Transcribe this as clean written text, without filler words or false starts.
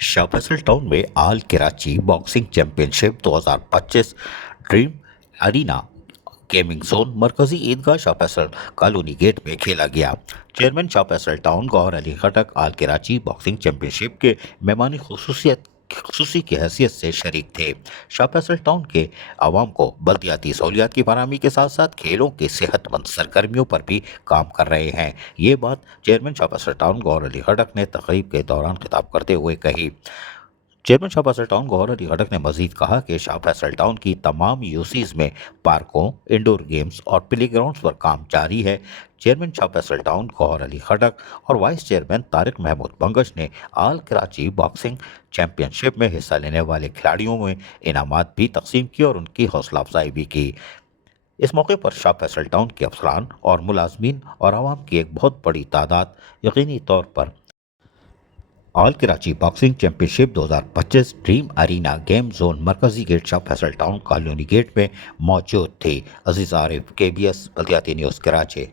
Shah Faisal town में all Karachi boxing championship 2025 dream arena gaming zone मरकजी ईदगाह शाह फैसल कॉलोनी गेट में खेला गया। Chairman Shah Faisal town Gohar Ali Khattak all Karachi boxing championship के मेहमानी खसूसी की हैसियत से शरीक थे। शाह फैसल टाउन के आवाम को बल्दियाती सहूलियात की फरहमी के साथ साथ खेलों के सेहतमंद सरगर्मियों पर भी काम कर रहे हैं। ये बात चेयरमैन शाह फैसल टाउन गौहर अली खटक ने तकरीब के दौरान खिताब करते हुए कही। चेयरमैन शाह फैसल टाउन गौहर अली खटक ने मजीद कहा कि शाह फैसल टाउन की तमाम यूसीज में पार्कों, इंडोर गेम्स और प्ले ग्राउंड्स पर काम जारी है। चेयरमैन शाह फैसल टाउन गौहर अली खटक और वाइस चेयरमैन तारिक महमूद बंगश ने आल कराची बॉक्सिंग चैंपियनशिप में हिस्सा लेने वाले खिलाड़ियों में इनामात भी तकसीम किए और उनकी हौसला अफजाई भी की। इस मौके पर शाह फैसल टाउन के अफसरान और मुलाजमीन और आवाम की एक बहुत बड़ी तादाद यकीनी तौर पर all Karachi boxing championship 2025 dream arena game zone मरकजी gate Shah Faisal town colony gate में मौजूद थी। अजीज आरिफ, KBS बल्दियाती न्यूज़, कराची।